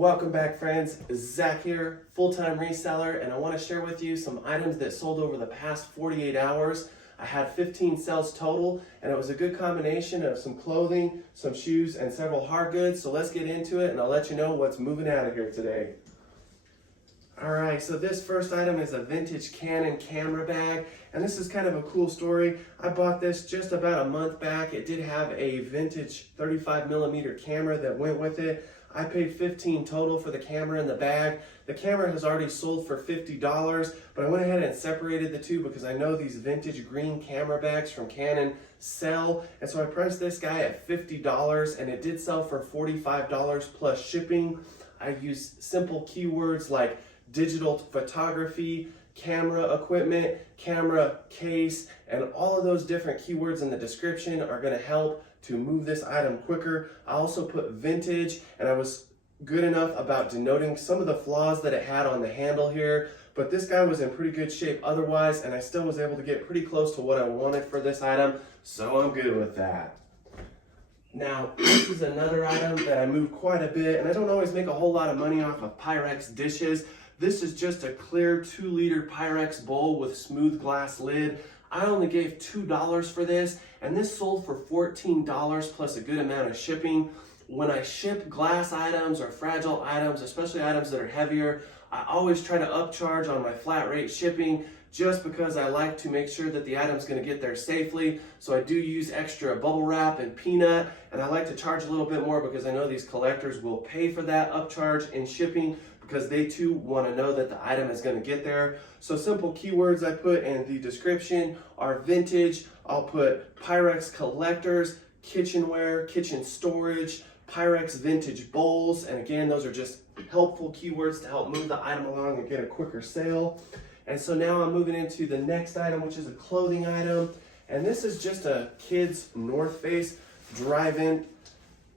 Welcome back, friends. Zach here, full-time reseller, and I want to share with you some items that sold over the past 48 hours. I had 15 sales total, and it was a good combination of some clothing, some shoes, and several hard goods. So let's get into it, and I'll let you know what's moving out of here today. All right, so this first item is a vintage Canon camera bag, and this is kind of a cool story. I bought this just about a month back. It did have a vintage 35mm camera that went with it. I paid $15 total for the camera and the bag. The camera has already sold for $50, but I went ahead and separated the two because I know these vintage green camera bags from Canon sell, and so I priced this guy at $50, and it did sell for $45 plus shipping. I used simple keywords like digital photography, camera equipment, camera case, and all of those different keywords in the description are going to help to move this item quicker. I also put vintage, and I was good enough about denoting some of the flaws that it had on the handle here, but this guy was in pretty good shape otherwise, and I still was able to get pretty close to what I wanted for this item, so I'm good with that. Now, this is another item that I moved quite a bit, and I don't always make a whole lot of money off of Pyrex dishes. This is just a clear 2-liter Pyrex bowl with smooth glass lid. I only gave $2 for this, and this sold for $14 plus a good amount of shipping. When I ship glass items or fragile items, especially items that are heavier, I always try to upcharge on my flat rate shipping just because I like to make sure that the item's gonna get there safely. So I do use extra bubble wrap and peanut, and I like to charge a little bit more because I know these collectors will pay for that upcharge in shipping because they too want to know that the item is going to get there. So simple keywords I put in the description are vintage. I'll put Pyrex collectors, kitchenware, kitchen storage, Pyrex vintage bowls, and again, those are just helpful keywords to help move the item along and get a quicker sale. And so now I'm moving into the next item, which is a clothing item, and this is just a kid's North Face drive-in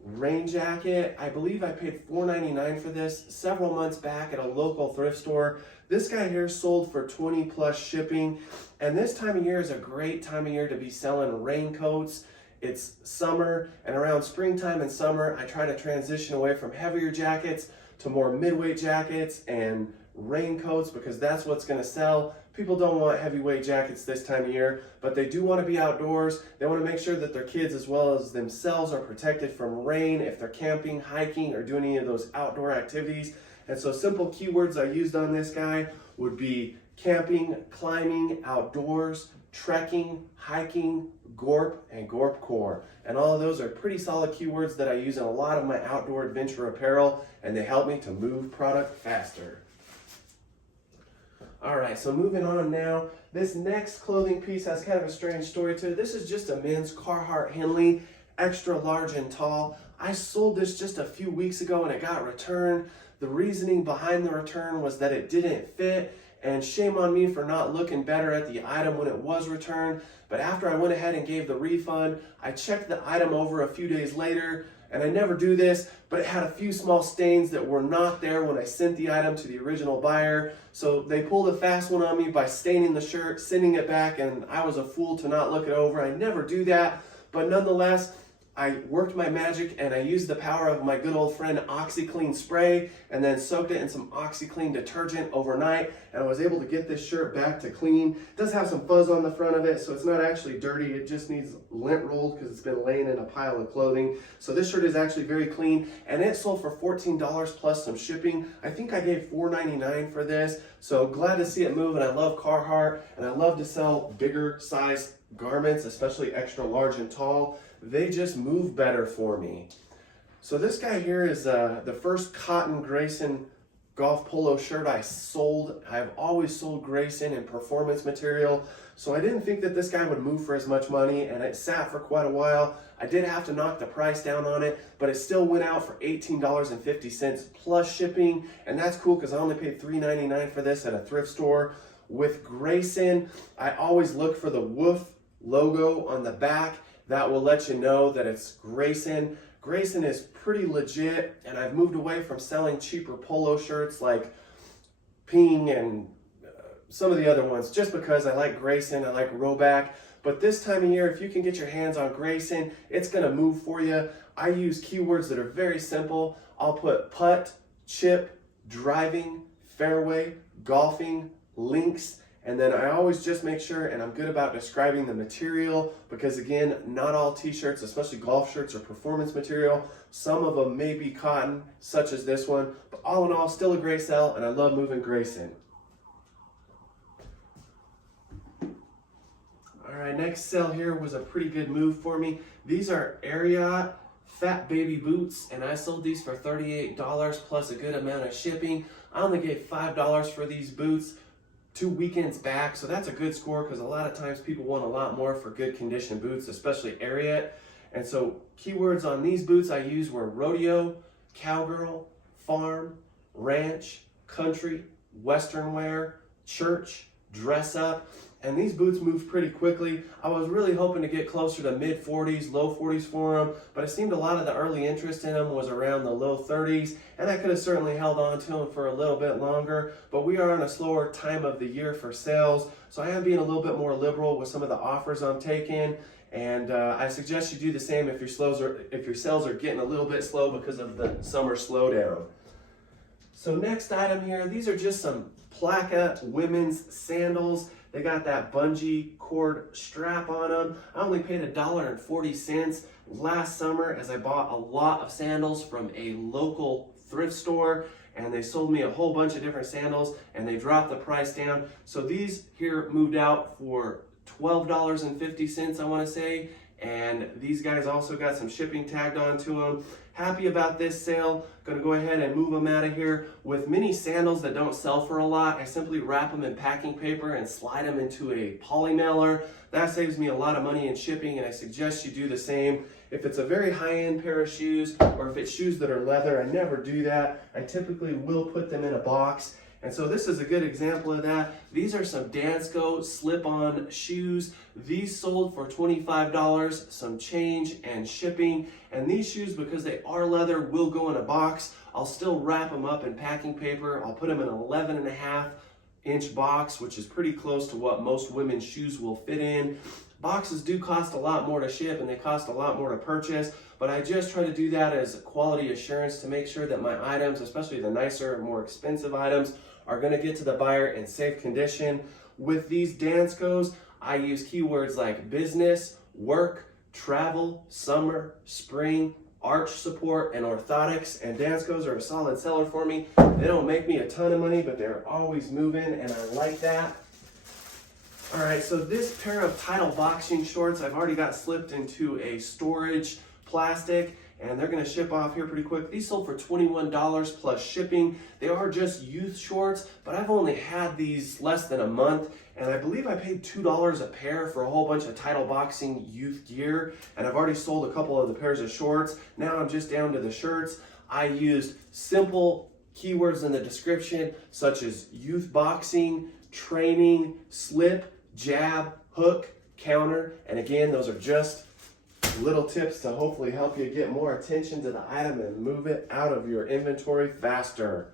rain jacket. I believe I paid $4.99 for this several months back at a local thrift store. This guy here sold for $20 plus shipping, and this time of year is a great time of year to be selling raincoats. It's summer, and around springtime and summer I try to transition away from heavier jackets to more midweight jackets and raincoats because that's what's going to sell. People don't want heavyweight jackets this time of year, but they do want to be outdoors. They want to make sure that their kids as well as themselves are protected from rain if they're camping, hiking, or doing any of those outdoor activities. And so simple keywords I used on this guy would be camping, climbing, outdoors, trekking, hiking, gorp, and gorp core. And all of those are pretty solid keywords that I use in a lot of my outdoor adventure apparel, and they help me to move product faster. All right, so moving on now. This next clothing piece has kind of a strange story to it. This is just a men's Carhartt Henley, extra large and tall. I sold this just a few weeks ago and it got returned. The reasoning behind the return was that it didn't fit, and shame on me for not looking better at the item when it was returned. But after I went ahead and gave the refund, I checked the item over a few days later, and I never do this, but it had a few small stains that were not there when I sent the item to the original buyer. So they pulled a fast one on me by staining the shirt, sending it back, and I was a fool to not look it over. I never do that, but nonetheless, I worked my magic and I used the power of my good old friend OxiClean spray and then soaked it in some OxiClean detergent overnight, and I was able to get this shirt back to clean. It does have some fuzz on the front of it, so it's not actually dirty. It just needs lint rolled because it's been laying in a pile of clothing. So this shirt is actually very clean, and it sold for $14 plus some shipping. I think I gave $4.99 for this, so glad to see it move, and I love Carhartt, and I love to sell bigger size garments, especially extra large and tall. They just move better for me. So this guy here is the first cotton Grayson golf polo shirt I sold. I've always sold Grayson in performance material, so I didn't think that this guy would move for as much money, and it sat for quite a while. I did have to knock the price down on it, but it still went out for $18.50 plus shipping, and that's cool because I only paid $3.99 for this at a thrift store. With Grayson, I always look for the Woof logo on the back. That will let you know that it's Grayson. Grayson is pretty legit, and I've moved away from selling cheaper polo shirts like Ping and some of the other ones just because I like Grayson, I like Roback. But this time of year, if you can get your hands on Grayson, it's gonna move for you. I use keywords that are very simple. I'll put putt, chip, driving, fairway, golfing, links, and then I always just make sure, and I'm good about describing the material, because again, not all t-shirts, especially golf shirts, are performance material. Some of them may be cotton, such as this one, but all in all, still a great sell, and I love moving Grayson. All right, next sell here was a pretty good move for me. These are Ariat Fat Baby boots, and I sold these for $38 plus a good amount of shipping. I only gave $5 for these boots 2 weekends back, so that's a good score, because a lot of times people want a lot more for good condition boots, especially Ariat. And so keywords on these boots I used were rodeo, cowgirl, farm, ranch, country, western wear, church, dress up. And these boots moved pretty quickly. I was really hoping to get closer to mid 40s, low 40s for them, but it seemed a lot of the early interest in them was around the low 30s, and I could have certainly held on to them for a little bit longer, but we are on a slower time of the year for sales, so I am being a little bit more liberal with some of the offers I'm taking, and I suggest you do the same if your sales are getting a little bit slow because of the summer slowdown. So next item here, these are just some Plaka women's sandals. They got that bungee cord strap on them. I only paid $1.40 last summer, as I bought a lot of sandals from a local thrift store, and they sold me a whole bunch of different sandals, and they dropped the price down. So these here moved out for $12.50, I want to say, and these guys also got some shipping tagged onto them. Happy about this sale. Gonna go ahead and move them out of here. With many sandals that don't sell for a lot, I simply wrap them in packing paper and slide them into a poly mailer. That saves me a lot of money in shipping, and I suggest you do the same. If it's a very high-end pair of shoes, or if it's shoes that are leather, I never do that. I typically will put them in a box. And so this is a good example of that. These are some Dansko slip-on shoes. These sold for $25, some change and shipping. And these shoes, because they are leather, will go in a box. I'll still wrap them up in packing paper. I'll put them in an 11.5-inch box, which is pretty close to what most women's shoes will fit in. Boxes do cost a lot more to ship, and they cost a lot more to purchase, but I just try to do that as quality assurance to make sure that my items, especially the nicer, more expensive items, are going to get to the buyer in safe condition. With these Danskos, I use keywords like business, work, travel, summer, spring, arch support, and orthotics, and Danskos are a solid seller for me. They don't make me a ton of money, but they're always moving, and I like that. All right, so this pair of Tidal boxing shorts, I've already got slipped into a storage plastic, and they're gonna ship off here pretty quick. These sold for $21 plus shipping. They are just youth shorts, but I've only had these less than a month, and I believe I paid $2 a pair for a whole bunch of Tidal boxing youth gear, and I've already sold a couple of the pairs of shorts. Now I'm just down to the shirts. I used simple keywords in the description, such as youth boxing, training, slip, jab, hook, counter, and again, those are just little tips to hopefully help you get more attention to the item and move it out of your inventory faster.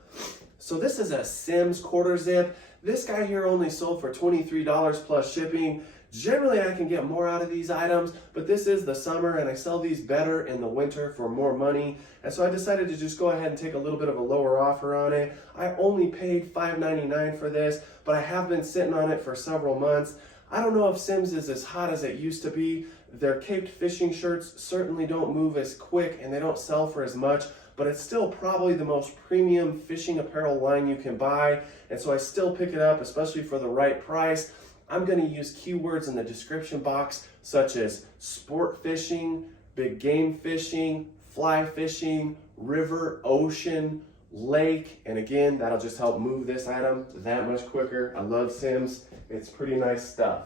So this is a Simms quarter zip. This guy here only sold for $23 plus shipping. Generally, I can get more out of these items, but this is the summer and I sell these better in the winter for more money. And so I decided to just go ahead and take a little bit of a lower offer on it. I only paid $5.99 for this, but I have been sitting on it for several months. I don't know if Simms is as hot as it used to be. Their caped fishing shirts certainly don't move as quick and they don't sell for as much, but it's still probably the most premium fishing apparel line you can buy. And so I still pick it up, especially for the right price. I'm going to use keywords in the description box such as sport fishing, big game fishing, fly fishing, river, ocean, lake, and again, that'll just help move this item that much quicker. I love Simms. It's pretty nice stuff.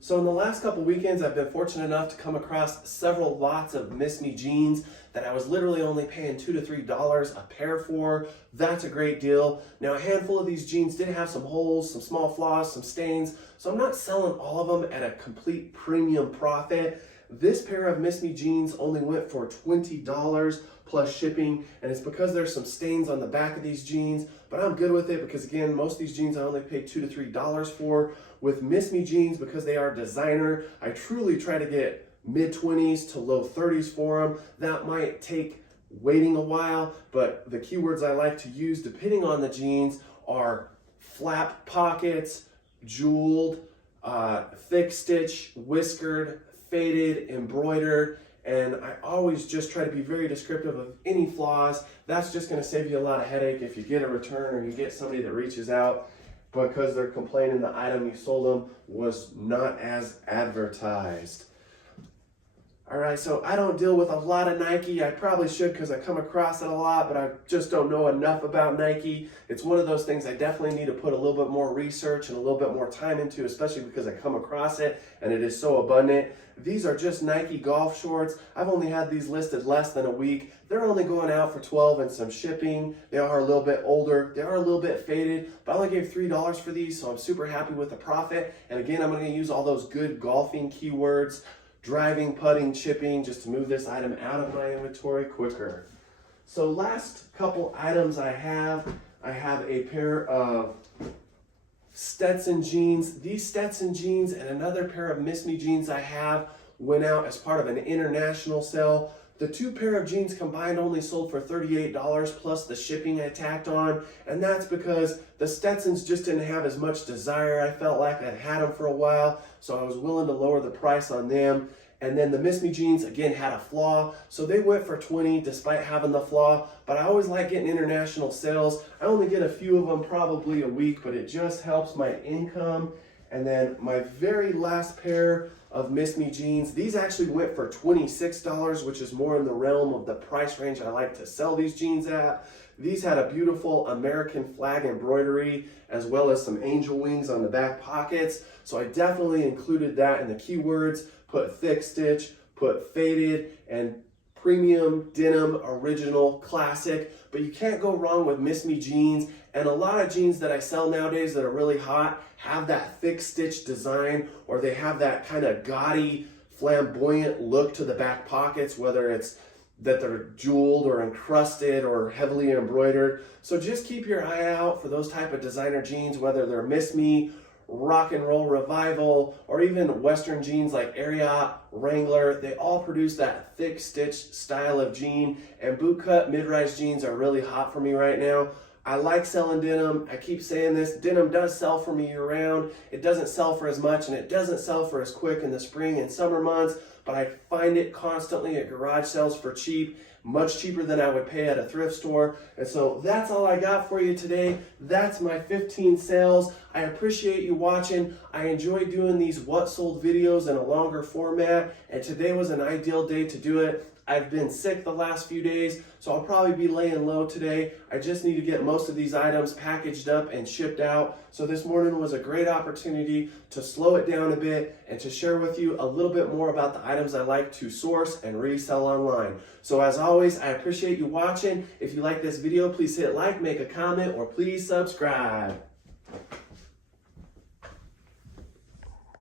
So in the last couple weekends, I've been fortunate enough to come across several lots of Miss Me jeans that I was literally only paying $2 to $3 a pair for. That's a great deal. Now, a handful of these jeans did have some holes, some small flaws, some stains, so I'm not selling all of them at a complete premium profit. This pair of Miss Me jeans only went for $20 plus shipping, and it's because there's some stains on the back of these jeans, but I'm good with it because again, most of these jeans I only paid $2 to $3 for. With Miss Me jeans, because they are designer, I truly try to get mid-20s to low 30s for them. That might take waiting a while, but the keywords I like to use depending on the jeans are flap pockets, jeweled, thick stitch, whiskered, faded, embroidered, and I always just try to be very descriptive of any flaws. That's just going to save you a lot of headache if you get a return or you get somebody that reaches out because they're complaining the item you sold them was not as advertised. All right, so I don't deal with a lot of Nike. I probably should because I come across it a lot, but I just don't know enough about Nike. It's one of those things I definitely need to put a little bit more research and a little bit more time into, especially because I come across it and it is so abundant. These are just Nike golf shorts. I've only had these listed less than a week. They're only going out for $12 and some shipping. They are a little bit older. They are a little bit faded, but I only gave $3 for these, so I'm super happy with the profit. And again, I'm going to use all those good golfing keywords, driving, putting, chipping, just to move this item out of my inventory quicker. So last couple items I have a pair of Stetson jeans. These Stetson jeans and another pair of Miss Me jeans I have went out as part of an international sale. The two pair of jeans combined only sold for $38 plus the shipping I tacked on, and that's because the Stetsons just didn't have as much desire. I felt like I'd had them for a while, so I was willing to lower the price on them. And then the Miss Me jeans, again, had a flaw, so they went for $20 despite having the flaw. But I always like getting international sales. I only get a few of them probably a week, but it just helps my income. And then my very last pair of Miss Me jeans, these actually went for $26, which is more in the realm of the price range I like to sell these jeans at. These had a beautiful American flag embroidery as well as some angel wings on the back pockets. So I definitely included that in the keywords, put thick stitch, put faded, and premium denim, original, classic. But you can't go wrong with Miss Me jeans. And a lot of jeans that I sell nowadays that are really hot have that thick stitch design, or they have that kind of gaudy, flamboyant look to the back pockets, whether it's that they're jeweled or encrusted or heavily embroidered. So just keep your eye out for those type of designer jeans, whether they're Miss Me, Rock and Roll Revival, or even Western jeans like Ariat, Wrangler. They all produce that thick stitch style of jean, and bootcut mid-rise jeans are really hot for me right now. I like selling denim. I keep saying this. Denim does sell for me year-round. It doesn't sell for as much, and it doesn't sell for as quick in the spring and summer months, but I find it constantly at garage sales for cheap, much cheaper than I would pay at a thrift store. And so that's all I got for you today. That's my 15 sales. I appreciate you watching. I enjoy doing these what sold videos in a longer format, and today was an ideal day to do it. I've been sick the last few days, so I'll probably be laying low today. I just need to get most of these items packaged up and shipped out. So this morning was a great opportunity to slow it down a bit and to share with you a little bit more about the items I like to source and resell online. So as always, I appreciate you watching. If you like this video, please hit like, make a comment, or please subscribe.